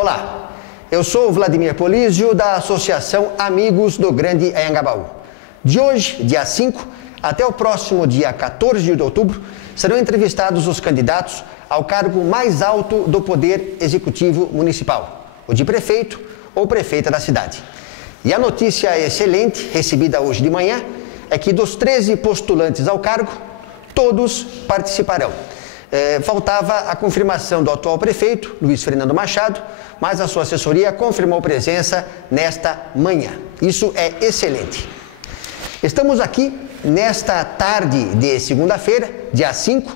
Olá, eu sou o Vladimir Polísio, da Associação Amigos do Grande Anhangabaú. De hoje, dia 5, até o próximo dia 14 de outubro, serão entrevistados os candidatos ao cargo mais alto do Poder Executivo Municipal, o de prefeito ou prefeita da cidade. E a notícia excelente, recebida hoje de manhã, é que dos 13 postulantes ao cargo, todos participarão. Faltava a confirmação do atual prefeito, Luiz Fernando Machado, mas a sua assessoria confirmou presença nesta manhã. Isso é excelente. Estamos aqui nesta tarde de segunda-feira, dia 5,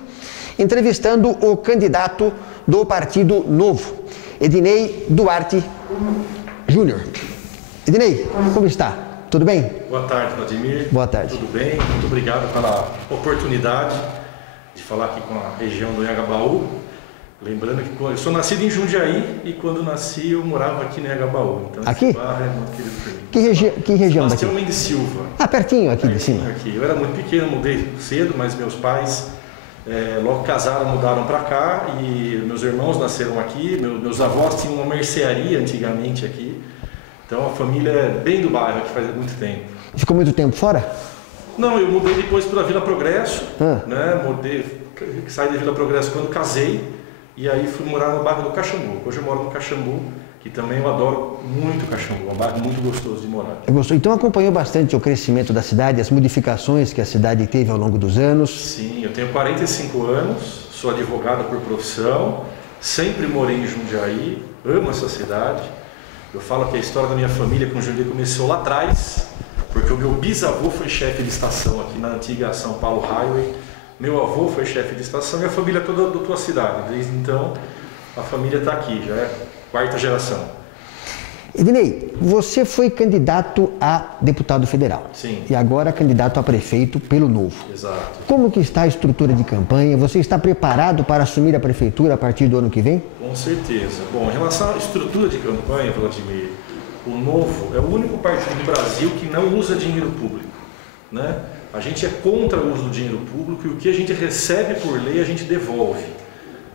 entrevistando o candidato do Partido Novo, Ednei Duarte Júnior. Ednei, como está? Tudo bem? Boa tarde, Vladimir. Boa tarde. Tudo bem? Muito obrigado pela oportunidade de falar aqui com a região do Anhangabaú. Lembrando que eu sou nascido em Jundiaí e quando nasci eu morava aqui no Anhangabaú. Então, aqui? Esse bairro é muito querido. Que região daqui? Sebastião Mendes Silva. Ah, pertinho aqui de cima. Aqui. Eu era muito pequeno, mudei cedo, mas meus pais logo casaram, mudaram para cá e meus irmãos nasceram aqui. Meus avós tinham uma mercearia antigamente aqui. Então a família é bem do bairro aqui faz muito tempo. Ficou muito tempo fora? Não, eu mudei depois para Vila Progresso, saí da Vila Progresso quando casei e aí fui morar no bairro do Caxambu. Hoje eu moro no Caxambu, que também eu adoro muito Caxambu, é um bairro muito gostoso de morar. Então acompanhou bastante o crescimento da cidade, as modificações que a cidade teve ao longo dos anos? Sim, eu tenho 45 anos, sou advogado por profissão, sempre morei em Jundiaí, amo essa cidade. Eu falo que a história da minha família com Jundiaí começou lá atrás, porque o meu bisavô foi chefe de estação aqui na antiga São Paulo Highway, meu avô foi chefe de estação e a família toda da tua cidade. Desde então, a família está aqui, já é quarta geração. Ednei, você foi candidato a deputado federal. Sim. E agora candidato a prefeito pelo Novo. Exato. Como que está a estrutura de campanha? Você está preparado para assumir a prefeitura a partir do ano que vem? Com certeza. Bom, em relação à estrutura de campanha, Vladimir, o Novo é o único partido do Brasil que não usa dinheiro público, né? A gente é contra o uso do dinheiro público e o que a gente recebe por lei a gente devolve.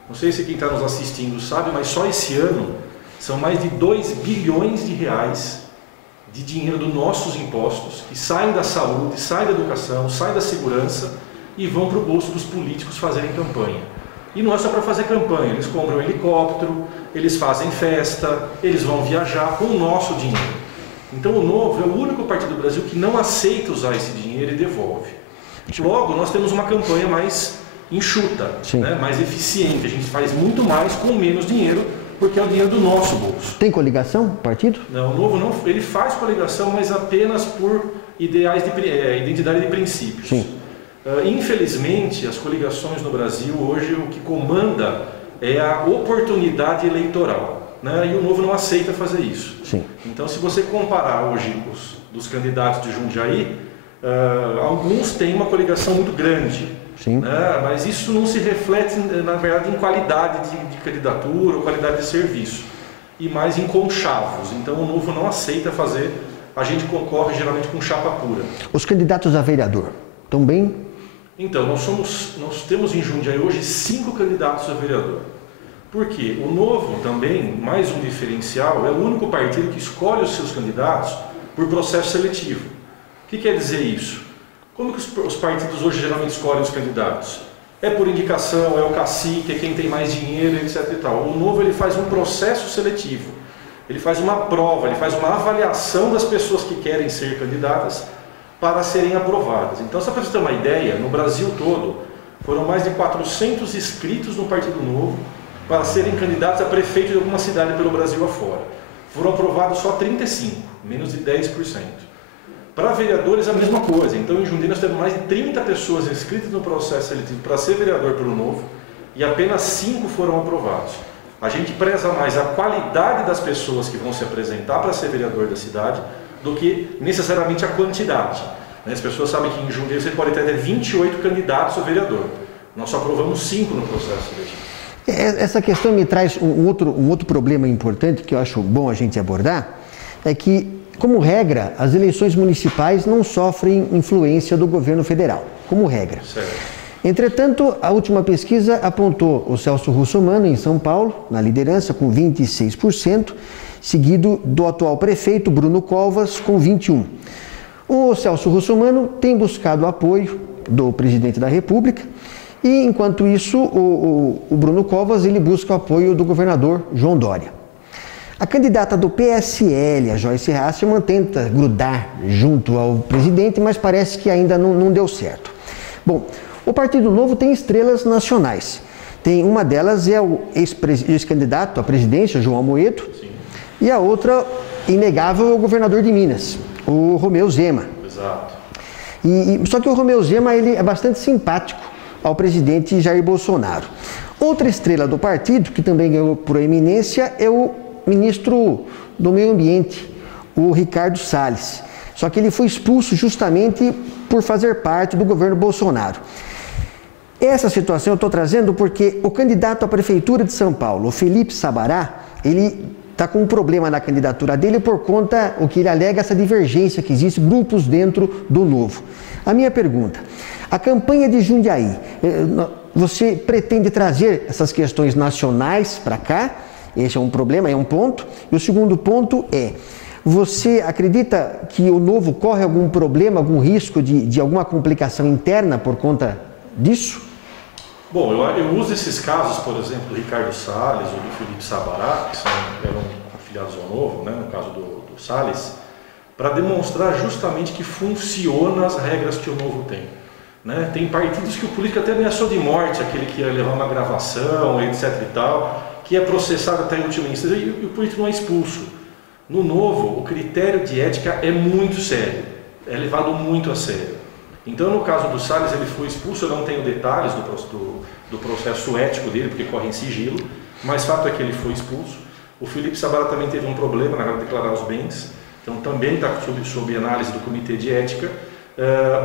Não sei se quem está nos assistindo sabe, mas só esse ano são mais de 2 bilhões de reais de dinheiro dos nossos impostos que saem da saúde, saem da educação, saem da segurança e vão para o bolso dos políticos fazerem campanha. E não é só para fazer campanha, eles compram helicóptero, eles fazem festa, eles vão viajar com o nosso dinheiro. Então o Novo é o único partido do Brasil que não aceita usar esse dinheiro e devolve. Logo, nós temos uma campanha mais enxuta, né, mais eficiente, a gente faz muito mais com menos dinheiro, porque é o dinheiro do nosso bolso. Tem coligação, partido? Não, o Novo não, ele faz coligação, mas apenas por ideais de identidade de princípios. Sim. Infelizmente, as coligações no Brasil hoje o que comanda é a oportunidade eleitoral, né? E o Novo não aceita fazer isso. Sim. Então, se você comparar hoje dos candidatos de Jundiaí, alguns têm uma coligação muito grande. Sim. Né? Mas isso não se reflete, na verdade, em qualidade de candidatura ou qualidade de serviço, e mais em conchavos. Então, o Novo não aceita fazer, a gente concorre geralmente com chapa pura. Os candidatos a vereador estão bem? Então, nós temos em Jundiaí hoje 5 candidatos a vereador. Por quê? O Novo também, mais um diferencial, é o único partido que escolhe os seus candidatos por processo seletivo. O que quer dizer isso? Como que os partidos hoje geralmente escolhem os candidatos? É por indicação, é o cacique, é quem tem mais dinheiro, etc. e tal. O Novo ele faz um processo seletivo, ele faz uma prova, ele faz uma avaliação das pessoas que querem ser candidatas para serem aprovadas. Então, só para você ter uma ideia, no Brasil todo, foram mais de 400 inscritos no Partido Novo para serem candidatos a prefeito de alguma cidade pelo Brasil afora. Foram aprovados só 35, menos de 10%. Para vereadores a mesma coisa. Então em Jundiaí nós temos mais de 30 pessoas inscritas no processo seletivo para ser vereador pelo Novo e apenas 5 foram aprovados. A gente preza mais a qualidade das pessoas que vão se apresentar para ser vereador da cidade do que necessariamente a quantidade. As pessoas sabem que em Jundiaí você pode ter até 28 candidatos a vereador. Nós só aprovamos 5 no processo seletivo. Essa questão me traz um outro problema importante que eu acho bom a gente abordar, é que, como regra, as eleições municipais não sofrem influência do governo federal, como regra. Certo. Entretanto, a última pesquisa apontou o Celso Russomano em São Paulo, na liderança, com 26%, seguido do atual prefeito Bruno Covas, com 21%. O Celso Russomano tem buscado apoio do presidente da República e, enquanto isso, o Bruno Covas ele busca o apoio do governador João Dória. A candidata do PSL, a Joyce Hasselmann, tenta grudar junto ao presidente, mas parece que ainda não deu certo. Bom, o Partido Novo tem estrelas nacionais. Uma delas é o ex-candidato à presidência, João Amoedo, sim, e a outra, inegável, é o governador de Minas, o Romeu Zema. Exato. Só que o Romeu Zema ele é bastante simpático ao presidente Jair Bolsonaro. Outra estrela do partido, que também ganhou proeminência, é o ministro do Meio Ambiente, o Ricardo Salles. Só que ele foi expulso justamente por fazer parte do governo Bolsonaro. Essa situação eu estou trazendo porque o candidato à prefeitura de São Paulo, o Felipe Sabará, ele está com um problema na candidatura dele por conta, o que ele alega, essa divergência que existe, grupos dentro do Novo. A minha pergunta, a campanha de Jundiaí, você pretende trazer essas questões nacionais para cá? Esse é um problema, é um ponto. E o segundo ponto é, você acredita que o Novo corre algum problema, algum risco de alguma complicação interna por conta disso? Bom, eu uso esses casos, por exemplo, do Ricardo Salles ou do Felipe Sabará, que eram afiliados ao Novo, né, no caso do Salles, para demonstrar justamente que funciona as regras que o Novo tem. Né? Tem partidos que o político até ameaçou de morte, aquele que ia levar uma gravação, etc e tal, que é processado até em última instância e o político não é expulso. No Novo, o critério de ética é muito sério, é levado muito a sério. Então, no caso do Salles, ele foi expulso, eu não tenho detalhes do processo ético dele, porque corre em sigilo, mas fato é que ele foi expulso. O Felipe Sabará também teve um problema na hora de declarar os bens, então também está sob análise do Comitê de Ética,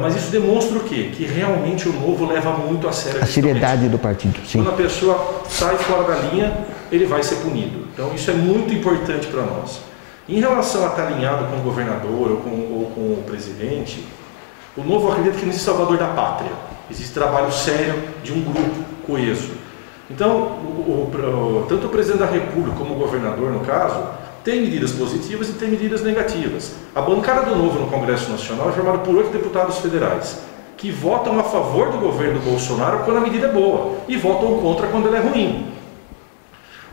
mas isso demonstra o quê? Que realmente o Novo leva muito a sério a seriedade do partido. Sim. Quando a pessoa sai fora da linha, ele vai ser punido. Então, isso é muito importante para nós. Em relação a estar alinhado com o governador ou com o presidente, o Novo acredita que não existe salvador da pátria. Existe trabalho sério de um grupo coeso. Então, tanto o presidente da República como o governador, no caso, tem medidas positivas e tem medidas negativas. A bancada do Novo no Congresso Nacional é formada por 8 deputados federais, que votam a favor do governo do Bolsonaro quando a medida é boa e votam contra quando ela é ruim.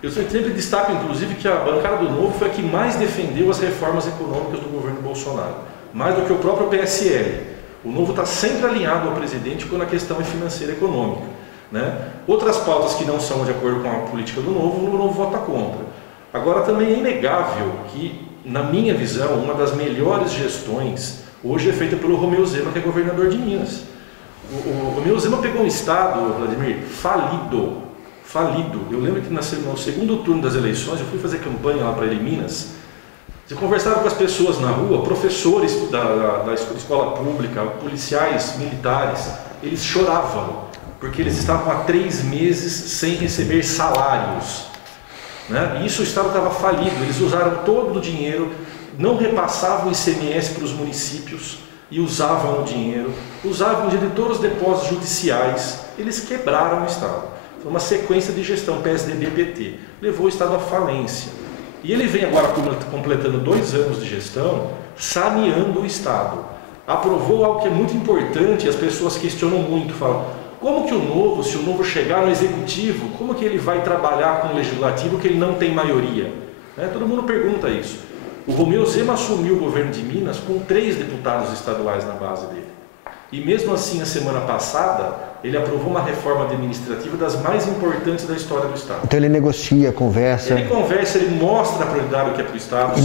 Eu sempre destaco, inclusive, que a bancada do Novo foi a que mais defendeu as reformas econômicas do governo Bolsonaro, mais do que o próprio PSL. O Novo está sempre alinhado ao presidente quando a questão é financeira e econômica. Né? Outras pautas que não são de acordo com a política do Novo, o Novo vota contra. Agora, também é inegável que, na minha visão, uma das melhores gestões hoje é feita pelo Romeu Zema, que é governador de Minas. O Romeu Zema pegou um estado, Vladimir, falido. Eu lembro que no segundo turno das eleições, eu fui fazer campanha lá para ele em Minas. Você conversava com as pessoas na rua, professores da escola pública, policiais, militares, eles choravam, porque eles estavam há 3 meses sem receber salários. Né? E isso o Estado estava falido, eles usaram todo o dinheiro, não repassavam o ICMS para os municípios e usavam o dinheiro de todos os depósitos judiciais, eles quebraram o Estado. Foi uma sequência de gestão PSDB-PT, levou o Estado à falência. E ele vem agora completando 2 anos de gestão, saneando o Estado. Aprovou algo que é muito importante, as pessoas questionam muito, falam, como que o Novo, se o Novo chegar no Executivo, como que ele vai trabalhar com o Legislativo que ele não tem maioria? Todo mundo pergunta isso. O Romeu Zema assumiu o governo de Minas com 3 deputados estaduais na base dele. E mesmo assim, na semana passada, ele aprovou uma reforma administrativa das mais importantes da história do Estado. Então ele negocia, conversa... Ele mostra a prioridade que é para o Estado,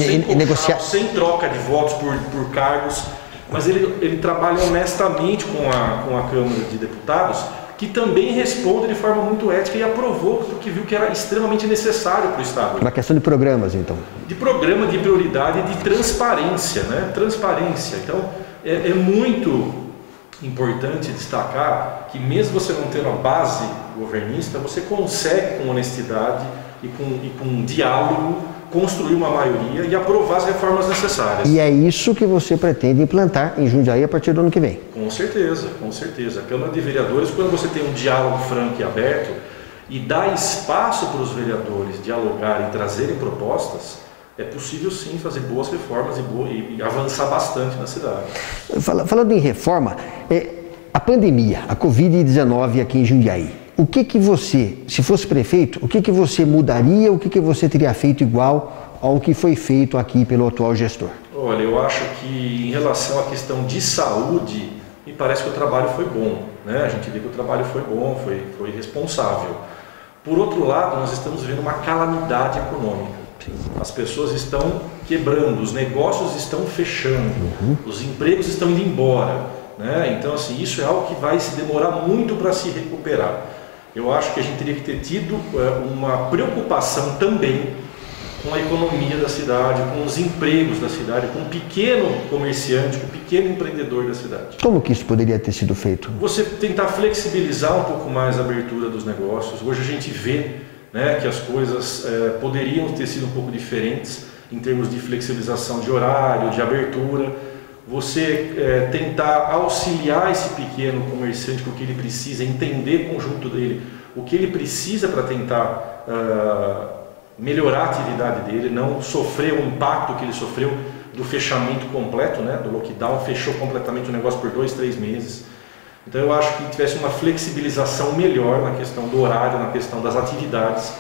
sem troca de votos por cargos, mas ele trabalha honestamente com a Câmara de Deputados, que também responde de forma muito ética e aprovou, porque viu que era extremamente necessário para o Estado. Uma questão de programas, então. De programa, de prioridade e de transparência, né? Transparência. Então, é muito importante destacar que mesmo você não tendo a base governista, você consegue com honestidade e com diálogo construir uma maioria e aprovar as reformas necessárias. E é isso que você pretende implantar em Jundiaí a partir do ano que vem? Com Com certeza, com certeza. A Câmara de Vereadores, quando você tem um diálogo franco e aberto e dá espaço para os vereadores dialogarem e trazerem propostas, é possível sim fazer boas reformas e avançar bastante na cidade. Falando em reforma, a pandemia, a Covid-19 aqui em Jundiaí, o que você, se fosse prefeito, o que você mudaria, o que você teria feito igual ao que foi feito aqui pelo atual gestor? Olha, eu acho que em relação à questão de saúde, me parece que o trabalho foi bom, né? A gente vê que o trabalho foi bom, foi responsável. Por outro lado, nós estamos vendo uma calamidade econômica. As pessoas estão quebrando, os negócios estão fechando, os empregos estão indo embora, né? Então, assim, isso é algo que vai se demorar muito para se recuperar. Eu acho que a gente teria que ter tido uma preocupação também com a economia da cidade, com os empregos da cidade, com o pequeno comerciante, com o pequeno empreendedor da cidade. Como que isso poderia ter sido feito? Você tentar flexibilizar um pouco mais a abertura dos negócios. Hoje a gente vê, né, que as coisas poderiam ter sido um pouco diferentes em termos de flexibilização de horário, de abertura. Você tentar auxiliar esse pequeno comerciante com o que ele precisa, entender o conjunto dele, o que ele precisa para tentar melhorar a atividade dele, não sofrer o impacto que ele sofreu do fechamento completo, né, do lockdown, fechou completamente o negócio por 2, 3 meses. Então eu acho que tivesse uma flexibilização melhor na questão do horário, na questão das atividades,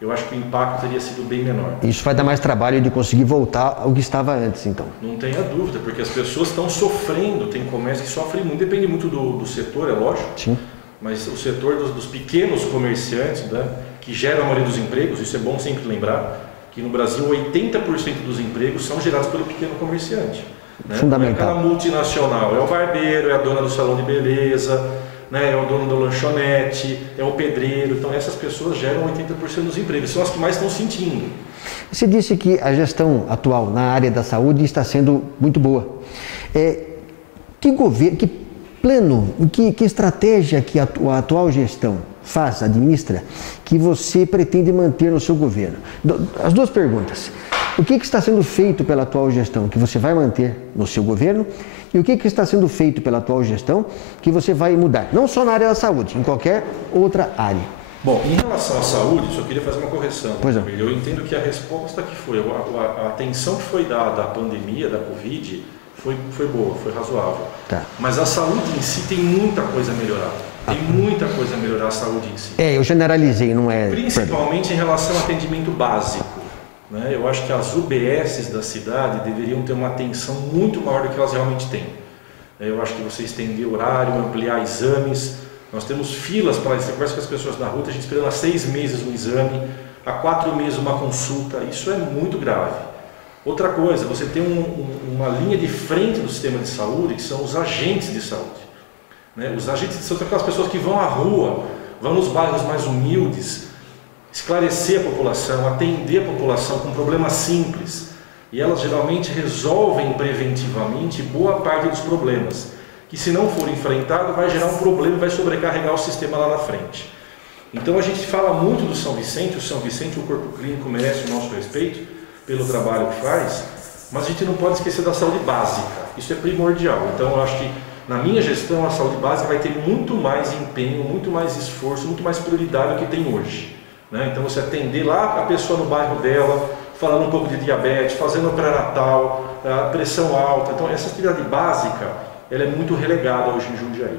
eu acho que o impacto teria sido bem menor. Isso vai dar mais trabalho de conseguir voltar ao que estava antes, então? Não tenha dúvida, porque as pessoas estão sofrendo, tem comércio que sofre muito, depende muito do setor, é lógico. Sim. Mas o setor dos pequenos comerciantes, né, que geram a maioria dos empregos, isso é bom sempre lembrar, que no Brasil 80% dos empregos são gerados pelo pequeno comerciante. Né? Fundamental. É aquela multinacional, é o barbeiro, é a dona do salão de beleza, né, é o dono da lanchonete, é o pedreiro. Então essas pessoas geram 80% dos empregos, são as que mais estão sentindo. Você disse que a gestão atual na área da saúde está sendo muito boa. Que plano, que estratégia que a atual gestão administra, que você pretende manter no seu governo? As duas perguntas. O que está sendo feito pela atual gestão que você vai manter no seu governo? E o que está sendo feito pela atual gestão que você vai mudar? Não só na área da saúde, em qualquer outra área. Bom, em relação à saúde, só queria fazer uma correção. Pois é. Eu entendo que a resposta que foi, a atenção que foi dada à pandemia, da Covid, foi boa, foi razoável. Tá. Mas a saúde em si tem muita coisa a melhorar. Tem muita coisa a melhorar a saúde em si. Eu generalizei, não é? Principalmente em relação ao atendimento básico. Né? Eu acho que as UBSs da cidade deveriam ter uma atenção muito maior do que elas realmente têm. Eu acho que você estender horário, ampliar exames. Nós temos filas para isso. Você conversa com as pessoas na rua, a gente esperando há 6 meses um exame, há 4 meses uma consulta. Isso é muito grave. Outra coisa, você tem uma linha de frente do sistema de saúde, que são os agentes de saúde. Né? Os agentes de saúde são aquelas pessoas que vão à rua, vão nos bairros mais humildes, esclarecer a população, atender a população com problemas simples. E elas geralmente resolvem preventivamente boa parte dos problemas, que se não for enfrentado vai gerar um problema e vai sobrecarregar o sistema lá na frente. Então a gente fala muito do São Vicente, o corpo clínico merece o nosso respeito pelo trabalho que faz, mas a gente não pode esquecer da saúde básica, isso é primordial. Então eu acho que na minha gestão a saúde básica vai ter muito mais empenho, muito mais esforço, muito mais prioridade do que tem hoje. Né? Então você atender lá a pessoa no bairro dela, falando um pouco de diabetes, fazendo o pré-natal, a pressão alta. Então essa atividade básica ela é muito relegada hoje em Jundiaí.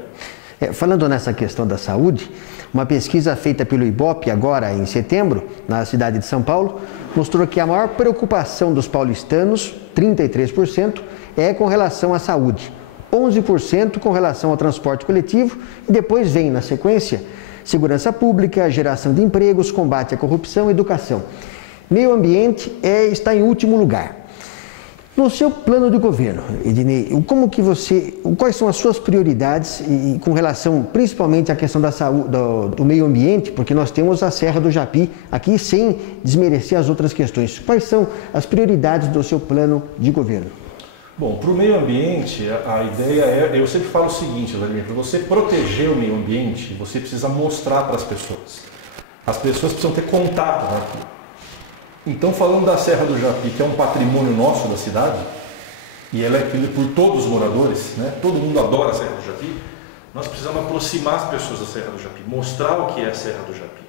Falando nessa questão da saúde, uma pesquisa feita pelo IBOP agora em setembro, na cidade de São Paulo, mostrou que a maior preocupação dos paulistanos, 33%, é com relação à saúde, 11% com relação ao transporte coletivo e depois vem, na sequência, segurança pública, geração de empregos, combate à corrupção e educação. Meio ambiente está em último lugar. No seu plano de governo, Ednei, quais são as suas prioridades e com relação principalmente à questão da saúde, do meio ambiente, porque nós temos a Serra do Japi aqui sem desmerecer as outras questões. Quais são as prioridades do seu plano de governo? Bom, para o meio ambiente, a ideia eu sempre falo o seguinte, Vladimir, para você proteger o meio ambiente, você precisa mostrar para as pessoas. As pessoas precisam ter contato com aquilo. Então, falando da Serra do Japi, que é um patrimônio nosso da cidade, e ela é querida por todos os moradores, né? Todo mundo adora a Serra do Japi, nós precisamos aproximar as pessoas da Serra do Japi, mostrar o que é a Serra do Japi.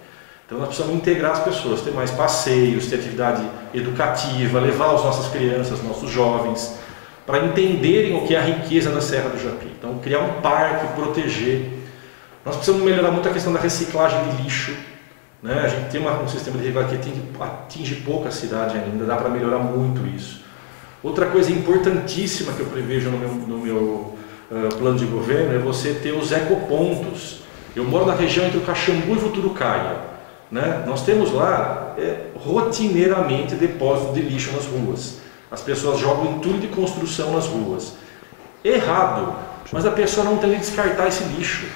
Então nós precisamos integrar as pessoas, ter mais passeios, ter atividade educativa, levar as nossas crianças, nossos jovens, para entenderem o que é a riqueza da Serra do Japi. Então criar um parque, proteger. Nós precisamos melhorar muito a questão da reciclagem de lixo, né? A gente tem um sistema de reciclagem que atinge pouca cidade ainda, dá para melhorar muito isso. Outra coisa importantíssima que eu prevejo no meu plano de governo é você ter os ecopontos. Eu moro na região entre o Caxambu e Voturucaia, né? Nós temos lá rotineiramente depósito de lixo nas ruas. As pessoas jogam entulho de construção nas ruas. Errado, mas a pessoa não tem que descartar esse lixo.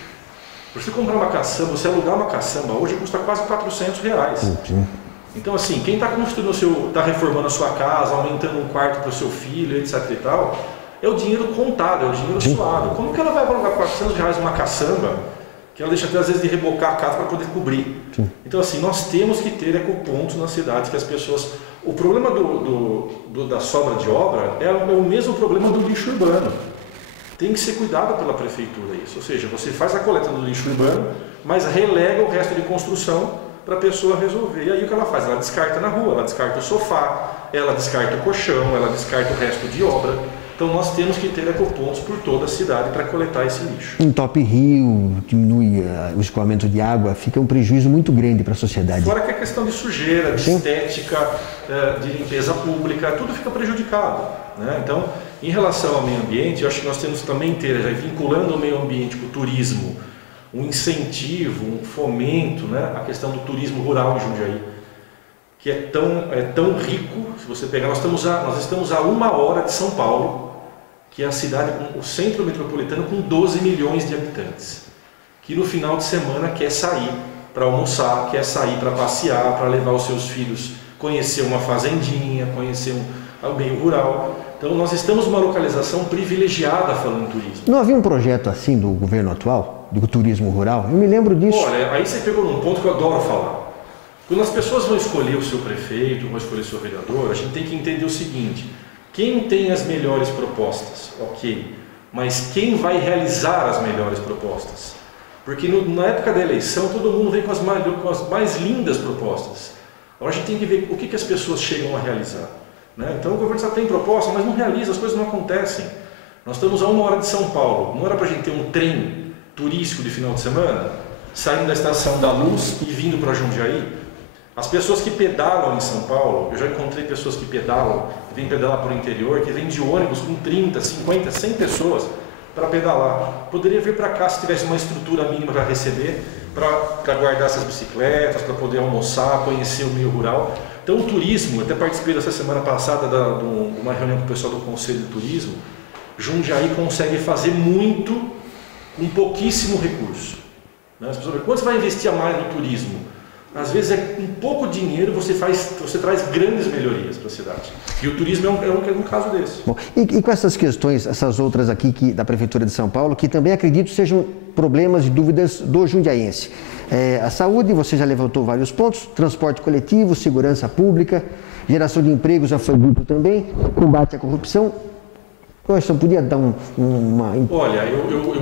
Para você comprar uma caçamba, você alugar uma caçamba hoje custa quase R$400. Então assim, quem está construindo está reformando a sua casa, aumentando um quarto para o seu filho, etc e tal, é o dinheiro contado, é o dinheiro suado. Como que ela vai alugar R$400 uma caçamba, que ela deixa até às vezes de rebocar a casa para poder cobrir? Então assim, nós temos que ter ecopontos na cidade, que as pessoas... O problema da sobra de obra é o mesmo problema do lixo urbano. Tem que ser cuidado pela prefeitura isso, ou seja, você faz a coleta do lixo urbano, mas relega o resto de construção para a pessoa resolver. E aí o que ela faz? Ela descarta na rua, ela descarta o sofá, ela descarta o colchão, ela descarta o resto de obra. Então nós temos que ter ecopontos por toda a cidade para coletar esse lixo. Entope rio, diminui o escoamento de água, fica um prejuízo muito grande para a sociedade. Fora que a questão de sujeira, de estética, de limpeza pública, tudo fica prejudicado, né? Então, em relação ao meio ambiente, eu acho que nós temos também ter, vinculando o meio ambiente com o turismo, um incentivo, um fomento, né? A questão do turismo rural em Jundiaí, que é tão rico. Se você pegar, nós estamos a 1 hora de São Paulo, que é a cidade, o centro metropolitano com 12 milhões de habitantes, que no final de semana quer sair para almoçar, quer sair para passear, para levar os seus filhos, conhecer uma fazendinha, conhecer o meio rural. Então nós estamos numa localização privilegiada falando em turismo. Não havia um projeto assim do governo atual, do turismo rural? Eu me lembro disso. Olha, aí você pegou num ponto que eu adoro falar. Quando as pessoas vão escolher o seu prefeito, vão escolher o seu vereador, a gente tem que entender o seguinte: quem tem as melhores propostas? Ok, mas quem vai realizar as melhores propostas? Porque na época da eleição todo mundo vem com as mais lindas propostas. Agora a gente tem que ver o que as pessoas chegam a realizar, né? Então o governo só tem proposta, mas não realiza, as coisas não acontecem. Nós estamos a 1 hora de São Paulo, não era para a gente ter um trem turístico de final de semana, saindo da Estação da Luz e vindo para Jundiaí? As pessoas que pedalam em São Paulo, eu já encontrei pessoas que pedalam, que vêm pedalar para o interior, que vêm de ônibus com 30, 50, 100 pessoas para pedalar. Poderia vir para cá se tivesse uma estrutura mínima para receber, para guardar essas bicicletas, para poder almoçar, conhecer o meio rural. Então o turismo, até participei dessa semana passada de uma reunião com o pessoal do Conselho de Turismo. Jundiaí consegue fazer muito com pouquíssimo recurso, né? As pessoas perguntam: quanto você vai investir a mais no turismo? Às vezes com pouco dinheiro você traz grandes melhorias para a cidade. E o turismo é um caso desse. Bom, e com essas questões, essas outras aqui da Prefeitura de São Paulo, que também acredito sejam problemas e dúvidas do jundiaense. A saúde, você já levantou vários pontos: transporte coletivo, segurança pública, geração de empregos já foi dito também, combate à corrupção. Eu só podia dar uma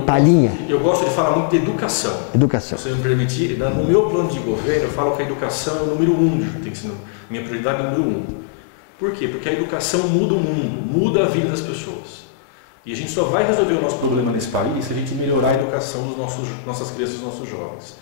palhinha. Eu gosto de falar muito de educação. Educação. Se você me permitir, no meu plano de governo eu falo que a educação é o número 1, tem que ser minha prioridade é o número 1. Por quê? Porque a educação muda o mundo, muda a vida das pessoas. E a gente só vai resolver o nosso problema nesse país se a gente melhorar a educação dos nossas crianças e dos nossos jovens.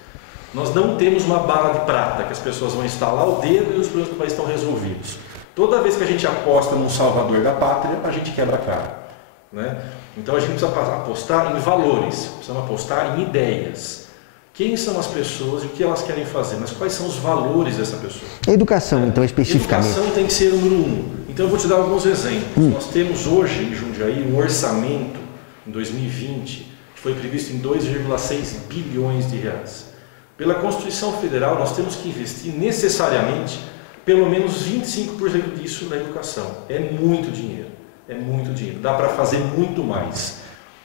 Nós não temos uma bala de prata que as pessoas vão instalar o dedo e os problemas do país estão resolvidos. Toda vez que a gente aposta num salvador da pátria, a gente quebra a cara, né? Então a gente precisa apostar em valores, precisamos apostar em ideias. Quem são as pessoas e o que elas querem fazer, mas quais são os valores dessa pessoa? A educação, então, especificamente. Educação tem que ser o número 1. Então eu vou te dar alguns exemplos. Nós temos hoje em Jundiaí um orçamento em 2020 que foi previsto em 2,6 bilhões de reais. Pela Constituição Federal nós temos que investir necessariamente pelo menos 25% disso na educação. É muito dinheiro. É muito dinheiro, dá para fazer muito mais.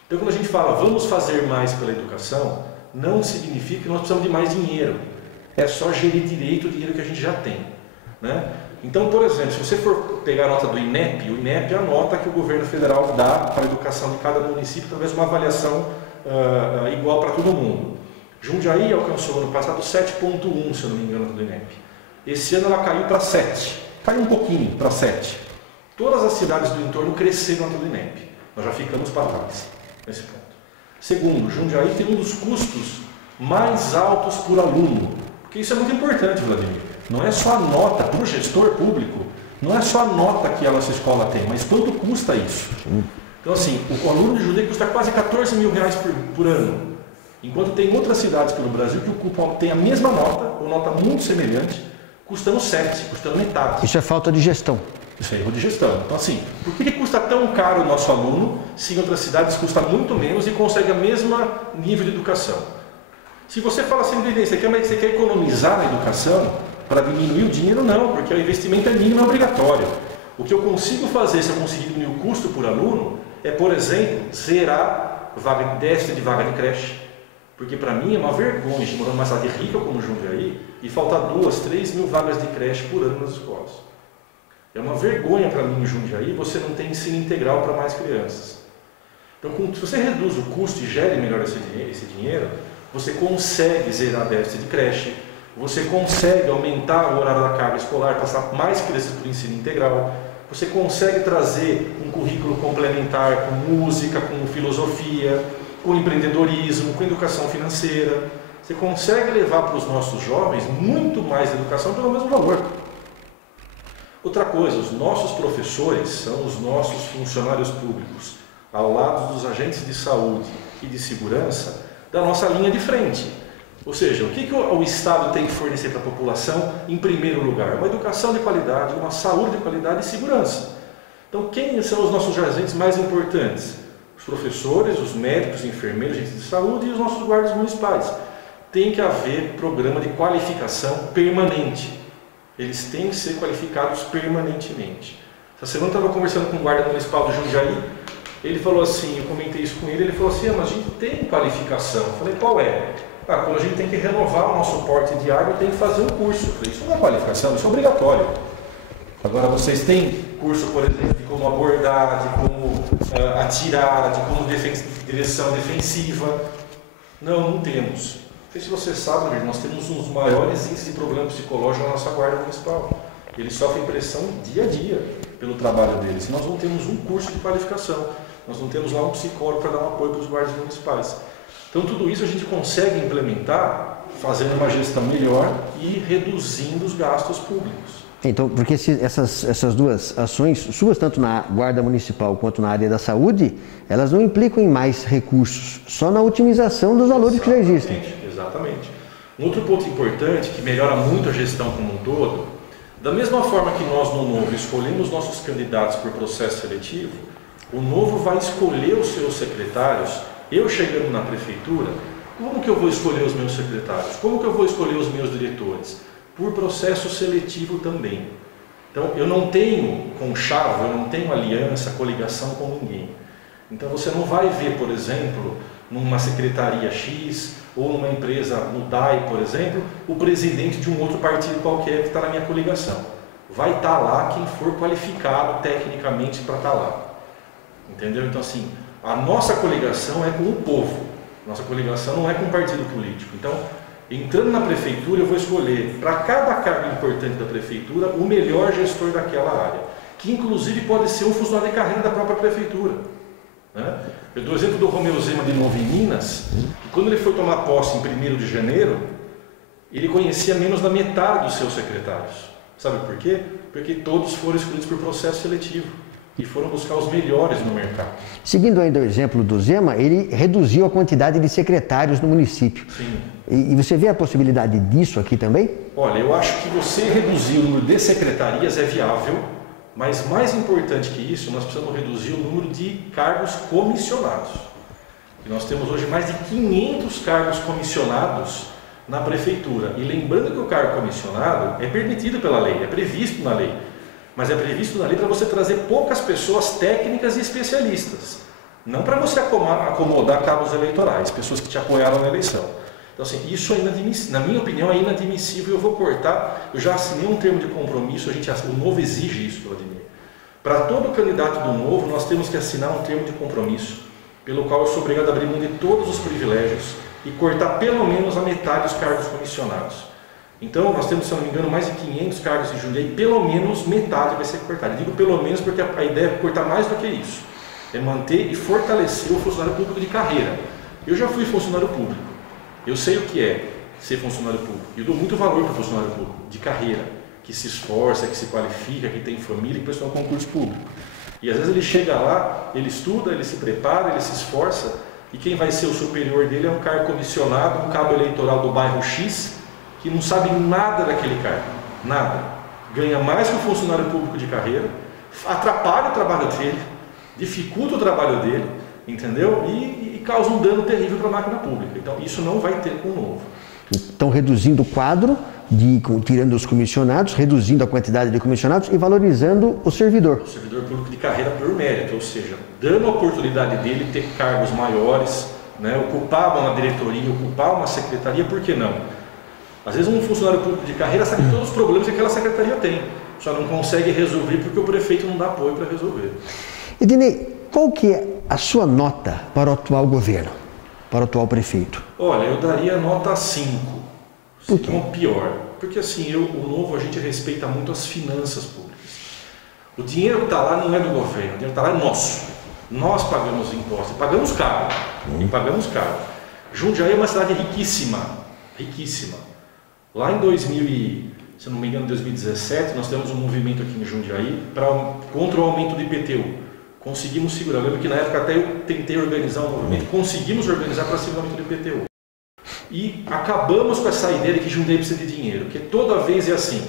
Então quando a gente fala vamos fazer mais pela educação, não significa que nós precisamos de mais dinheiro. É só gerir direito o dinheiro que a gente já tem, né? Então, por exemplo, se você for pegar a nota do INEP, o INEP é a nota que o governo federal dá para a educação de cada município, talvez uma avaliação igual para todo mundo. Jundiaí alcançou ano passado 7,1, se eu não me engano, do INEP. Esse ano ela caiu para 7, caiu um pouquinho para 7. Todas as cidades do entorno cresceram a nota do INEP. Nós já ficamos para trás nesse ponto. Segundo, Jundiaí tem um dos custos mais altos por aluno, porque isso é muito importante, Vladimir. Não é só a nota para o gestor público, não é só a nota que a nossa escola tem, mas quanto custa isso? Então, assim, o aluno de Jundiaí custa quase 14 mil reais por ano, enquanto tem outras cidades pelo Brasil que ocupam, tem a mesma nota, ou nota muito semelhante, custando 7, custando metade. Isso é falta de gestão. Isso é erro de gestão. Então, assim, por que custa tão caro o nosso aluno, se em outras cidades custa muito menos e consegue a mesma nível de educação? Se você fala assim, você quer economizar na educação para diminuir o dinheiro? Não, porque o investimento é mínimo e obrigatório. O que eu consigo fazer, se eu conseguir diminuir o custo por aluno, é, por exemplo, zerar déficit de vaga de creche. Porque para mim é uma vergonha, a gente morar numa cidade rica como Jundiaí e faltar 2, 3 mil vagas de creche por ano nas escolas. É uma vergonha para mim em Jundiaí você não ter ensino integral para mais crianças. Então, se você reduz o custo e gere melhor esse dinheiro, você consegue zerar déficit de creche, você consegue aumentar o horário da carga escolar, passar mais crianças para o ensino integral, você consegue trazer um currículo complementar com música, com filosofia, com empreendedorismo, com educação financeira. Você consegue levar para os nossos jovens muito mais educação pelo mesmo valor. Outra coisa, os nossos professores são os nossos funcionários públicos, ao lado dos agentes de saúde e de segurança, da nossa linha de frente. Ou seja, o que o Estado tem que fornecer para a população em primeiro lugar? Uma educação de qualidade, uma saúde de qualidade e segurança. Então, quem são os nossos agentes mais importantes? Os professores, os médicos, enfermeiros, agentes de saúde e os nossos guardas municipais. Tem que haver programa de qualificação permanente. Eles têm que ser qualificados permanentemente. Essa semana eu estava conversando com o guarda municipal do Jundiaí, ele falou assim, eu comentei isso com ele falou assim, mas a gente tem qualificação. Eu falei, qual é? Quando a gente tem que renovar o nosso porte de arma, tem que fazer um curso. Eu falei, isso não é qualificação, isso é obrigatório. Agora, vocês têm curso, por exemplo, de como abordar, de como atirar, de como direção defensiva? Não temos. Não sei se você sabe, nós temos um dos maiores índices de problema psicológico na nossa guarda municipal. Eles sofrem pressão dia a dia pelo trabalho deles. Nós não temos um curso de qualificação, nós não temos lá um psicólogo para dar um apoio para os guardas municipais. Então tudo isso a gente consegue implementar fazendo uma gestão melhor e reduzindo os gastos públicos. Então, porque essas duas ações, suas tanto na Guarda Municipal quanto na área da saúde, elas não implicam em mais recursos, só na otimização dos valores que já existem. Exatamente. Um outro ponto importante, que melhora muito a gestão como um todo, da mesma forma que nós no Novo escolhemos nossos candidatos por processo seletivo, o Novo vai escolher os seus secretários. Eu chegando na prefeitura, como que eu vou escolher os meus secretários? Como que eu vou escolher os meus diretores? Por processo seletivo também. Então, eu não tenho conchavo, eu não tenho aliança, coligação com ninguém. Então, você não vai ver, por exemplo, numa secretaria X ou numa empresa, no DAI, por exemplo, o presidente de um outro partido qualquer que está na minha coligação. Vai estar lá quem for qualificado tecnicamente para estar lá. Entendeu? Então, assim, a nossa coligação é com o povo. Nossa coligação não é com um partido político. Então, entrando na prefeitura, eu vou escolher para cada cargo importante da prefeitura o melhor gestor daquela área, que inclusive pode ser um funcionário de carreira da própria prefeitura. Né? Eu dou o exemplo do Romeu Zema de novo em Minas, que quando ele foi tomar posse em 1º de janeiro, ele conhecia menos da metade dos seus secretários. Sabe por quê? Porque todos foram escolhidos por processo seletivo e foram buscar os melhores no mercado. Seguindo ainda o exemplo do Zema, ele reduziu a quantidade de secretários no município. Sim. E você vê a possibilidade disso aqui também? Olha, eu acho que você reduzir o número de secretarias é viável, mas mais importante que isso, nós precisamos reduzir o número de cargos comissionados. E nós temos hoje mais de 500 cargos comissionados na prefeitura. E lembrando que o cargo comissionado é permitido pela lei, é previsto na lei. Mas é previsto na lei para você trazer poucas pessoas técnicas e especialistas. Não para você acomodar cabos eleitorais, pessoas que te apoiaram na eleição. Então, assim, isso é inadmissível, na minha opinião, é inadmissível. Eu vou cortar, eu já assinei um termo de compromisso, o Novo exige isso, Vladimir. Para todo candidato do Novo, nós temos que assinar um termo de compromisso, pelo qual eu sou obrigado a abrir mão de todos os privilégios e cortar pelo menos a metade dos cargos comissionados. Então, nós temos, se eu não me engano, mais de 500 cargos em Jundiaí, pelo menos metade vai ser cortada. Eu digo pelo menos porque a ideia é cortar mais do que isso. É manter e fortalecer o funcionário público de carreira. Eu já fui funcionário público. Eu sei o que é ser funcionário público. Eu dou muito valor para o funcionário público de carreira, que se esforça, que se qualifica, que tem família, que presta um concurso público. E às vezes ele chega lá, ele estuda, ele se prepara, ele se esforça, e quem vai ser o superior dele é um cargo comissionado, um cabo eleitoral do bairro X, que não sabe nada daquele cargo, nada. Ganha mais que o funcionário público de carreira, atrapalha o trabalho dele, dificulta o trabalho dele, entendeu? E causa um dano terrível para a máquina pública. Então isso não vai ter com o Novo. Então, reduzindo o quadro, tirando os comissionados, reduzindo a quantidade de comissionados e valorizando o servidor. O servidor público de carreira por mérito, ou seja, dando a oportunidade dele ter cargos maiores, né, ocupar uma diretoria, ocupar uma secretaria, por que não? Às vezes um funcionário público de carreira sabe todos os problemas que aquela secretaria tem, só não consegue resolver porque o prefeito não dá apoio para resolver. Ednei, qual que é a sua nota para o atual governo, para o atual prefeito? Olha, eu daria nota 5, Por quê? não pior, porque assim, o Novo a gente respeita muito as finanças públicas. O dinheiro que está lá não é do governo, o dinheiro que está lá é nosso. Nós pagamos impostos, pagamos caro, e pagamos caro. Jundiaí é uma cidade riquíssima, riquíssima. Lá em 2017, nós temos um movimento aqui em Jundiaí contra o aumento do IPTU. Conseguimos segurar. Eu lembro que na época até eu tentei organizar um movimento, conseguimos organizar para segurar o aumento do IPTU. E acabamos com essa ideia de que Jundiaí precisa de dinheiro, porque toda vez é assim,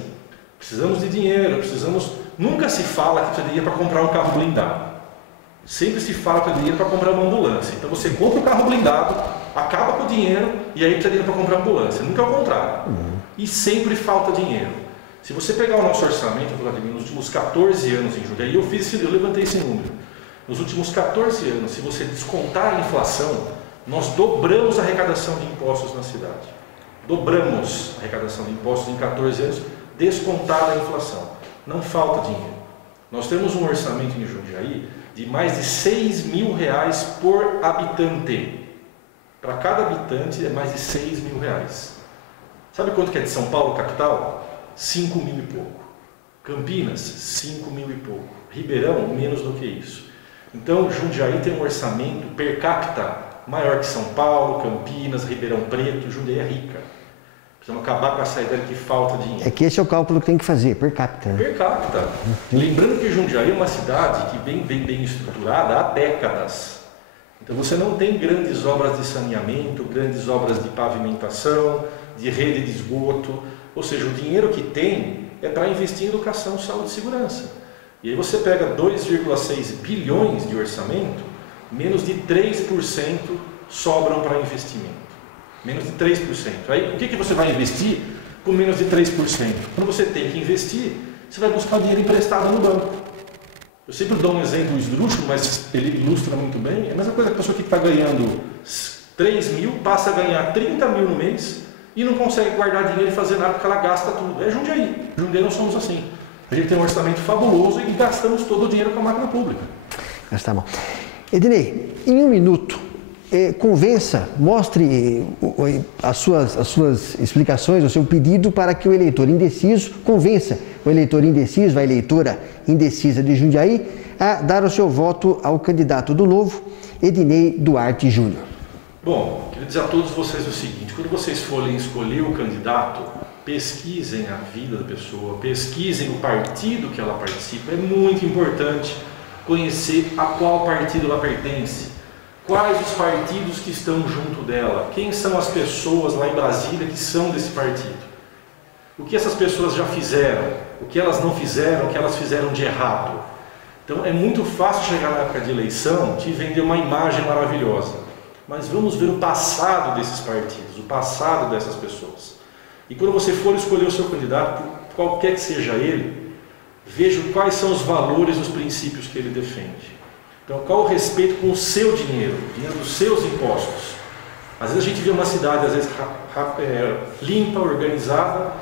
precisamos de dinheiro, nunca se fala que precisa de dinheiro para comprar um carro blindado. Sempre se fala que precisa de dinheiro para comprar uma ambulância. Então você compra um carro blindado, acaba com o dinheiro e aí precisa de dinheiro para comprar ambulância. Nunca é o contrário. E sempre falta dinheiro. Se você pegar o nosso orçamento, Vladimir, nos últimos 14 anos em Jundiaí, eu levantei esse número. Nos últimos 14 anos, se você descontar a inflação, nós dobramos a arrecadação de impostos na cidade. Dobramos a arrecadação de impostos em 14 anos, descontada a inflação. Não falta dinheiro. Nós temos um orçamento em Jundiaí de mais de R$6.000 por habitante. Para cada habitante é mais de R$6.000. Sabe quanto que é de São Paulo, capital? 5.000 e pouco. Campinas, 5.000 e pouco. Ribeirão, menos do que isso. Então, Jundiaí tem um orçamento per capita maior que São Paulo, Campinas, Ribeirão Preto. Jundiaí é rica. Precisamos acabar com essa ideia de que falta dinheiro. É que esse é o cálculo que tem que fazer, per capita. Né? Per capita. Lembrando que Jundiaí é uma cidade que vem bem estruturada há décadas. Então você não tem grandes obras de saneamento, grandes obras de pavimentação, de rede de esgoto. Ou seja, o dinheiro que tem é para investir em educação, saúde e segurança. E aí você pega 2,6 bilhões de orçamento, menos de 3% sobram para investimento. Menos de 3%. Aí o que você vai investir com menos de 3%? Quando você tem que investir, você vai buscar o dinheiro emprestado no banco. Eu sempre dou um exemplo esdrúxulo, mas ele ilustra muito bem. É a mesma coisa que a pessoa que está ganhando 3 mil, passa a ganhar 30 mil no mês e não consegue guardar dinheiro e fazer nada porque ela gasta tudo. É Jundiaí. Jundiaí nós somos assim. A gente tem um orçamento fabuloso e gastamos todo o dinheiro com a máquina pública. Está bom. Ednei, em um minuto, convença, mostre as suas explicações, o seu pedido para que o eleitor indeciso convença o eleitor indeciso, a eleitora indecisa de Jundiaí, a dar o seu voto ao candidato do Novo, Ednei Duarte Júnior. Bom, quero dizer a todos vocês o seguinte: quando vocês forem escolher o candidato, pesquisem a vida da pessoa, pesquisem o partido que ela participa. É muito importante conhecer a qual partido ela pertence, quais os partidos que estão junto dela, quem são as pessoas lá em Brasília que são desse partido, o que essas pessoas já fizeram, o que elas não fizeram, o que elas fizeram de errado. Então é muito fácil chegar na época de eleição e vender uma imagem maravilhosa, mas vamos ver o passado desses partidos, o passado dessas pessoas. E quando você for escolher o seu candidato, qualquer que seja ele, veja quais são os valores, os princípios que ele defende. Então, qual o respeito com o seu dinheiro, o dinheiro dos seus impostos. Às vezes a gente vê uma cidade, às vezes limpa, organizada,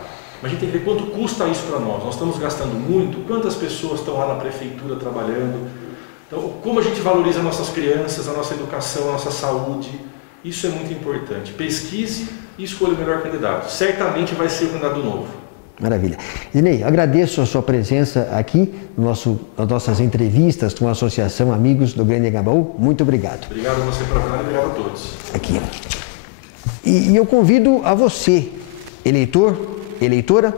mas a gente tem que ver quanto custa isso para nós. Nós estamos gastando muito, quantas pessoas estão lá na prefeitura trabalhando. Então, como a gente valoriza nossas crianças, a nossa educação, a nossa saúde, isso é muito importante. Pesquise e escolha o melhor candidato. Certamente vai ser o candidato novo. Maravilha. Isinei, agradeço a sua presença aqui nas nossas entrevistas com a Associação Amigos do Grande Engabaú. Muito obrigado. Obrigado a você, Fernando, e obrigado a todos. Aqui. E eu convido a você, eleitor, eleitora,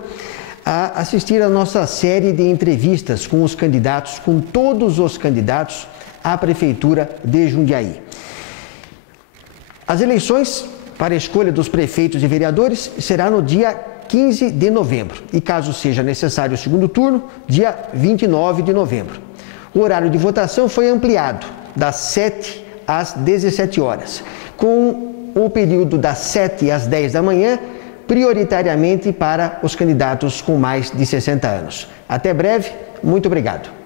a assistir a nossa série de entrevistas com os candidatos, com todos os candidatos à Prefeitura de Jundiaí. As eleições para a escolha dos prefeitos e vereadores será no dia 15 de novembro e, caso seja necessário o segundo turno, dia 29 de novembro. O horário de votação foi ampliado das 7 às 17 horas, com o período das 7 às 10 da manhã, prioritariamente para os candidatos com mais de 60 anos. Até breve, muito obrigado.